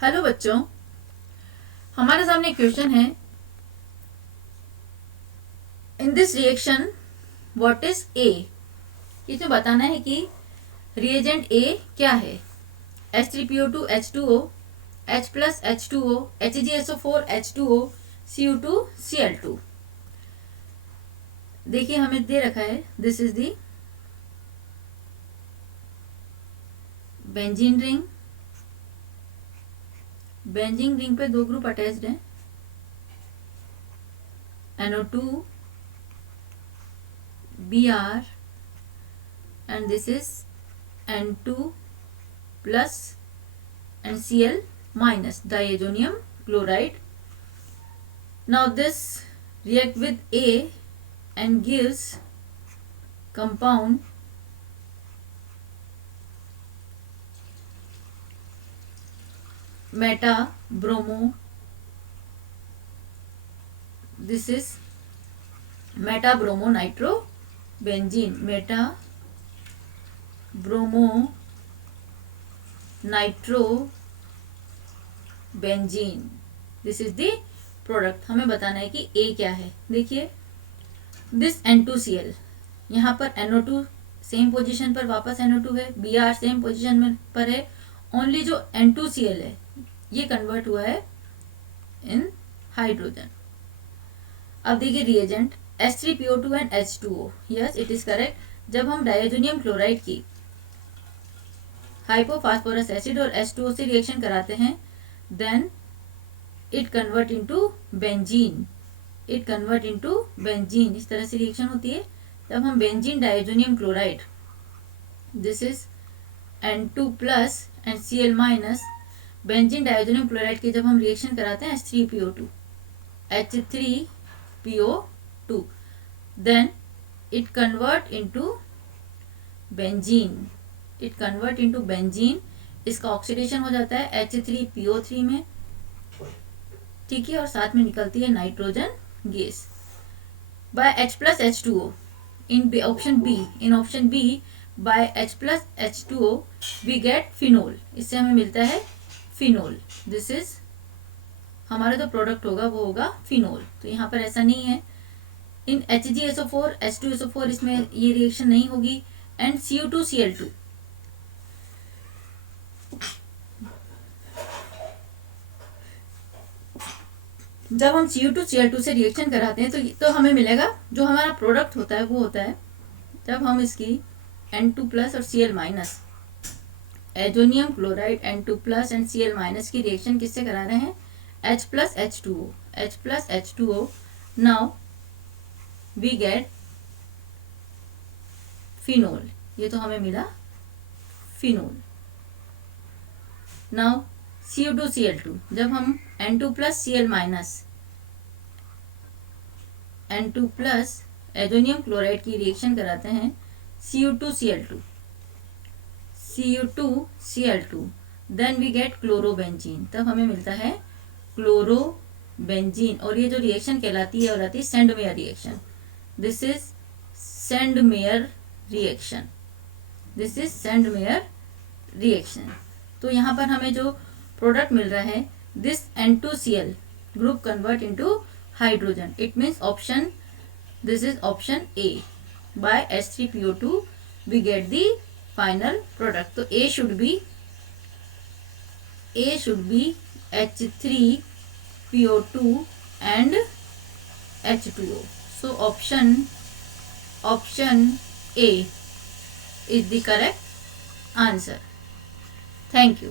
Hello बच्चों, हमारे सामने क्वेश्चन है। In this reaction what is a. इसमें बताना है कि रिएजेंट ए क्या है। H3PO2 H2O, H plus H2O, HgSO4 H2O, Cu2 Cl2। देखिए हमें दे रखा है this is the benzene ring. Benzene ring पे दो ग्रुप अटैच्ड हैं, NO2 Br and this is N2 plus and Cl minus diazonium chloride. Now this react with A and gives compound meta bromo. This is meta bromo nitro benzene, meta bromo nitro benzene. This is the product. हमें बताना है कि ए क्या है। देखिए this N2Cl, यहाँ पर NO2 same position पर वापस NO2 है, Br सेम पोजीशन में पर है। ओनली जो N2Cl है ये कन्वर्ट हुआ है इन हाइड्रोजन। अब देखिए reagent H3PO2 and H2O। Yes it is correct. जब हम डायजोनियम क्लोराइड की हाइपोफॉस्फोरस एसिड और H2O से रिएक्शन कराते हैं then it convert into benzene. It convert into benzene. इस तरह से रिएक्शन होती है। जब हम benzene diazonium chloride, this is N2 plus and Cl minus, benzene diazonium chloride की जब हम रिएक्शन कराते हैं H3PO2 H3PO2 then it convert into benzene. It convert into benzene. इसका ऑक्सीडेशन हो जाता है H3PO3 में, ठीक है, और साथ में निकलती है nitrogen gas by H plus H2O in option B. In option B by H plus H2O we get phenol. इससे हमें मिलता है फिनोल। दिस इज हमारा जो प्रोडक्ट होगा वो होगा फिनोल। तो यहाँ पर ऐसा नहीं है। इन HgSO4 H2SO4 इसमें ये रिएक्शन नहीं होगी एंड Cu2 Cl2। जब हम Cu2 Cl2 से रिएक्शन कराते हैं तो हमें मिलेगा जो हमारा प्रोडक्ट होता है वो होता है जब हम इसकी N2 प्लस और Cl minus azonium chloride N2 plus and Cl minus की रिएक्शन किससे करा रहे हैं H plus H2O। H plus H2O now we get phenol. ये तो हमें मिला फिनोल। नाउ Cu2 Cl2 जब हम N2 plus Cl minus N2 plus azonium chloride की रिएक्शन कराते हैं Cu2 Cl2 then we get chlorobenzene. तब हमें मिलता है क्लोरोबेंजीन। और ये जो रिएक्शन कहलाती है और आती है Sandmeyer reaction. This is Sandmeyer reaction. This is Sandmeyer reaction. तो यहाँ पर हमें जो प्रोडक्ट मिल रहा है this N2Cl group convert into hydrogen. It means option, this is option A. By H3PO2 we get the final product. तो A should be H3PO2 and H2O। So option A is the correct answer. Thank you.